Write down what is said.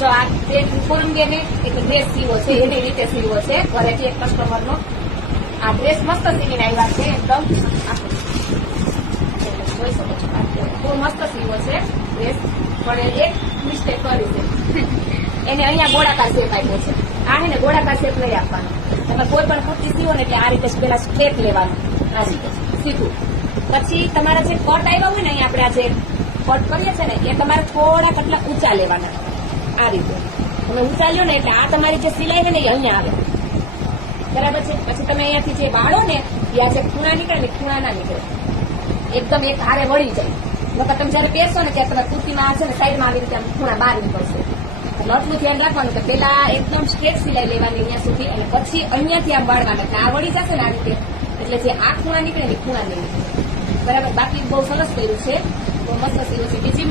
જો આ પૂનમબેને એક ડ્રેસ સીવો છે, એની રીતે સીવો છે ઘરેથી એક કસ્ટમરનો. આ ડ્રેસ મસ્ત સીવીને આવ્યા છે, એકદમ જોઈ શકો છો. બહુ મસ્ત સીવો છે ડ્રેસ, પણ એક મિસ્ટેક કરી છે. એને અહીંયા ગોળાકાર શેપ આપ્યો છે. આ હે ને ગોળાકાર શેપ નહીં આપવાનો. તમે કોઈ પણ કુર્તી સીવો ને એટલે આ રીતે પેલા સ્ટ્રેટ લેવાનું, આ રીતે સીધું. પછી તમારા જે કટ આવ્યા હોય ને અહીંયા આપણે આ જે કટ કરીએ છીએ ને એ તમારે થોડા કેટલા ઊંચા લેવાના, આ રીતે તમે ઊંચા લ્યો ને એટલે આ તમારી જે સિલાઈ છે ને એ અહીંયા આવે, બરાબર છે. પછી તમે અહીંયાથી જે વાળો ને એ આ જે ખૂણા નીકળે ને ખૂણા ના નીકળે, એકદમ એક હારે વળી જાય. નકર તમે જયારે પહેરશો ને ત્યારે તમે કુર્તીમાં આ છે ને સાઈડમાં આવી રીતે ખૂણા બહાર નીકળશે. એટલે આટલું ધ્યાન રાખવાનું કે પેલા એકદમ સ્ટ્રેટ સિલાઈ લેવાની અહીંયા સુધી, અને પછી અહીંયાથી આમ વાળવાના. એટલે આ વળી જશે ને આ રીતે, એટલે જે આ ખૂણા નીકળે ને ખૂણા નહીં નીકળે, બરાબર. બાકી બહુ સરસ કર્યું છે, બહુ મસ્ત સીવું છે. બીજી